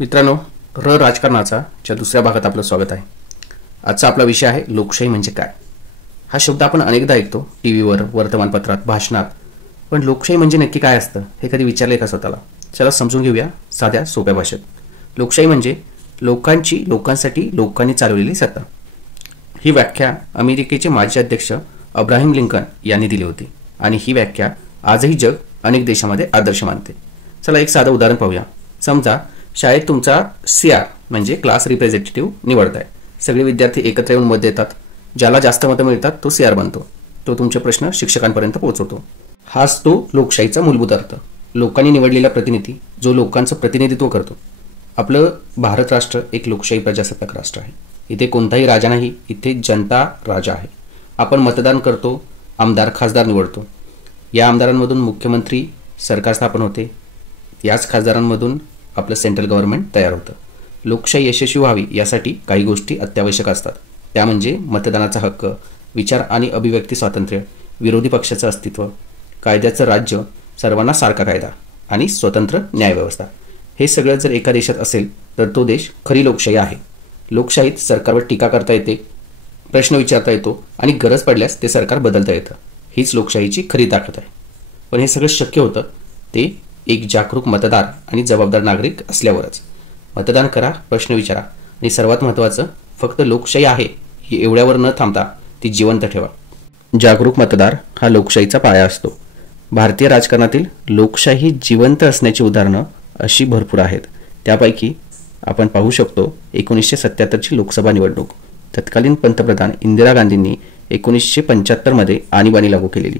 मित्रांनो, राजकारणाचा च्या दुसऱ्या भागात आपलं स्वागत आहे। आजचा आपला विषय आहे लोकशाही म्हणजे काय। हा शब्द आपण अनेकदा ऐकतो टीव्हीवर, वर्तमानपत्रात, भाषणात, पण लोकशाही म्हणजे नक्की काय असतं हे कधी विचारले का स्वतःला? चला समजून घेऊया साध्या सोप्या भाषेत। लोकशाही म्हणजे लोकांची, लोकांसाठी, लोकांनी चालवलेली सत्ता। ही व्याख्या अमेरिकेचे माजी अध्यक्ष अब्राहम लिंकन यांनी दिली होती आणि ही व्याख्या आजही जग अनेक देशांमध्ये आदर्श मानते। चला एक साधं उदाहरण पाहूया। समजा शाळेत तुमचा सीआर म्हणजे क्लास रिप्रेझेंटेटिव्ह निवडताय। सगळे विद्यार्थी एकत्र येऊन मत देतात। ज्याला जास्त मतं मिळतात तो सीआर बनतो। तो तुमचे प्रश्न शिक्षकांपर्यंत पोहोचवतो। हाच तो लोकशाहीचा मूलभूत अर्थ। लोकांनी निवडलेला प्रतिनिधी जो लोकांचं प्रतिनिधित्व करतो। आपलं भारत राष्ट्र एक लोकशाही प्रजासत्ताक राष्ट्र आहे। इथे कोणताही राजा नाही, इथे जनता राजा आहे। आपण मतदान करतो, आमदार, खासदार निवडतो। या आमदारांमधून मुख्यमंत्री सरकार स्थापन होते। याच खासदारांमधून आपलं सेंट्रल गव्हर्नमेंट तयार होतं। लोकशाही यशस्वी व्हावी यासाठी काही गोष्टी अत्यावश्यक असतात। त्या म्हणजे मतदानाचा हक्क, विचार आणि अभिव्यक्ती स्वातंत्र्य, विरोधी पक्षाचं अस्तित्व, कायद्याचं राज्य, सर्वांना सारखा कायदा आणि स्वतंत्र न्यायव्यवस्था। हे सगळं जर एका देशात असेल तर तो देश खरी लोकशाही आहे। लोकशाहीत सरकारवर टीका करता येते, प्रश्न विचारता येतो आणि गरज पडल्यास ते सरकार बदलता येतं। हीच लोकशाहीची खरी ताकद आहे। पण हे सगळं शक्य होतं ते एक जागरूक मतदार आणि जबाबदार नागरिक असल्यावरच। मतदान करा, प्रश्न विचारा आणि सर्वात महत्त्वाचं फक्त लोकशाही आहे ही एवढ्यावर न थांबता ती जिवंत ठेवा। जागरूक मतदार हा लोकशाहीचा पाया असतो। भारतीय राजकारणातील लोकशाही जिवंत असण्याची उदाहरणं अशी भरपूर आहेत। त्यापैकी आपण पाहू शकतो 1977ची लोकसभा निवडणूक। तत्कालीन पंतप्रधान इंदिरा गांधींनी 1975 मध्ये आणीबाणी लागू केलेली,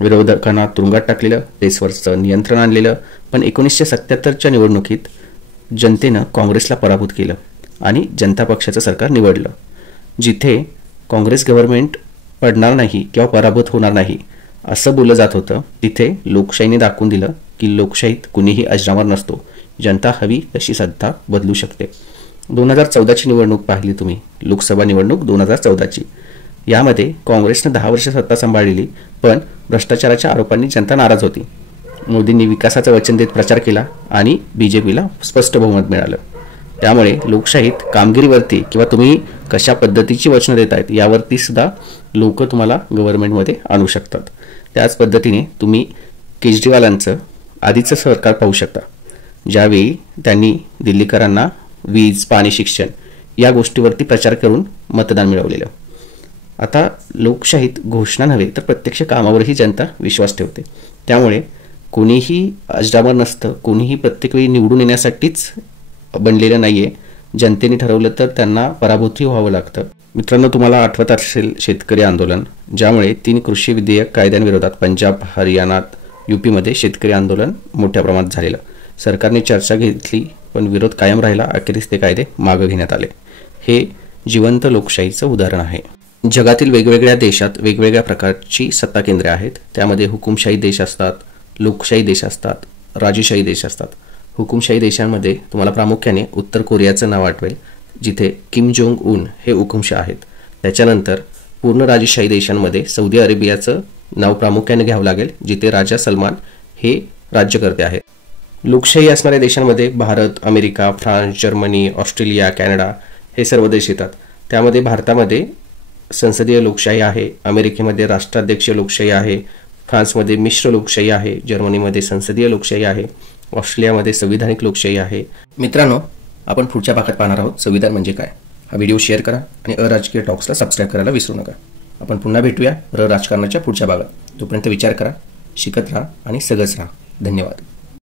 विरोधकांना तुरुंगात टाकलेलं, रेसवरचं नियंत्रण आणलेलं। पण 1977च्या निवडणुकीत जनतेनं काँग्रेसला पराभूत केलं आणि जनता पक्षाचं सरकार निवडलं। जिथे काँग्रेस गव्हर्नमेंट पडणार नाही किंवा पराभूत होणार नाही असं बोललं जात होतं, तिथे लोकशाहीने दाखवून दिलं की लोकशाहीत कुणीही अजरामर नसतो। जनता हवी तशी सत्ता बदलू शकते। 2014ची निवडणूक पाहिली तुम्ही, लोकसभा निवडणूक 2014ची। यामध्ये काँग्रेसने 10 वर्ष सत्ता सांभाळलेली, पण भ्रष्टाचाराच्या आरोपांनी जनता नाराज होती। मोदींनी विकासाचं वचन देत प्रचार केला आणि बीजेपीला स्पष्ट बहुमत मिळालं। त्यामुळे लोकशाहीत कामगिरीवरती किंवा तुम्ही कशा पद्धतीची वचनं देत आहेत यावरती सुद्धा लोक तुम्हाला गव्हर्नमेंटमध्ये आणू शकतात। त्याच पद्धतीने तुम्ही केजरीवालांचं आधीचं सरकार पाहू शकता, ज्यावेळी त्यांनी दिल्लीकरांना वीज, पाणी, शिक्षण या गोष्टीवरती प्रचार करून मतदान मिळवलेलं। आता लोकशाहीत घोषणा नव्हे तर प्रत्यक्ष कामावरही जनता विश्वास ठेवते। त्यामुळे कोणीही अजरामर नसतं, कोणीही प्रत्येक वेळी निवडून येण्यासाठीच बनलेलं नाहीये। जनतेने ठरवलं तर त्यांना पराभूतही व्हावं लागतं। मित्रांनो, तुम्हाला आठवत असेल शेतकरी आंदोलन, ज्यामुळे 3 कृषी विधेयक कायद्यांविरोधात पंजाब, हरियाणात, यूपीमध्ये शेतकरी आंदोलन मोठ्या प्रमाणात झालेलं। सरकारने चर्चा घेतली पण विरोध कायम राहिला। अखेरीस ते कायदे मागे घेण्यात आले। हे जिवंत लोकशाहीचं उदाहरण आहे। जगातील वेगवेगळ्या देशात वेगवेगळ्या प्रकारची सत्ता केंद्रे आहेत। त्यामध्ये हुकुमशाही देश असतात, लोकशाही देश असतात, राजेशाही देश असतात। हुकुमशाही देशांमध्ये तुम्हाला प्रामुख्याने उत्तर कोरियाचं नाव आठवेल, जिथे किम जोंग उन हे हुकुमशाह आहेत। त्याच्यानंतर पूर्ण राजेशाही देशांमध्ये सौदी अरेबियाचं नाव प्रामुख्याने घ्यावं लागेल, जिथे राजा सलमान हे राज्यकर्ते आहेत। लोकशाही असणाऱ्या देशांमध्ये Bharat, America, France, Germany, Australia, Canada हे सर्व देश येतात। त्यामध्ये भारतामध्ये संसदीय लोकशाही आहे, अमेरिकेमध्ये राष्ट्राध्यक्षीय लोकशाही आहे, फ्रान्समध्ये मिश्र लोकशाही आहे, जर्मनीमध्ये संसदीय लोकशाही आहे, ऑस्ट्रेलियामध्ये संविधानिक लोकशाही आहे। मित्रांनो, आपण पुढच्या भागात पाहणार आहोत संविधान म्हणजे काय। हा व्हिडिओ शेअर करा आणि राजकीय टॉक्सला सबस्क्राईब करायला विसरू नका। आपण पुन्हा भेटूया राजकारणाच्या पुढच्या भागात। तोपर्यंत विचार करा, शिकत राहा आणि सगळंच राहा। धन्यवाद।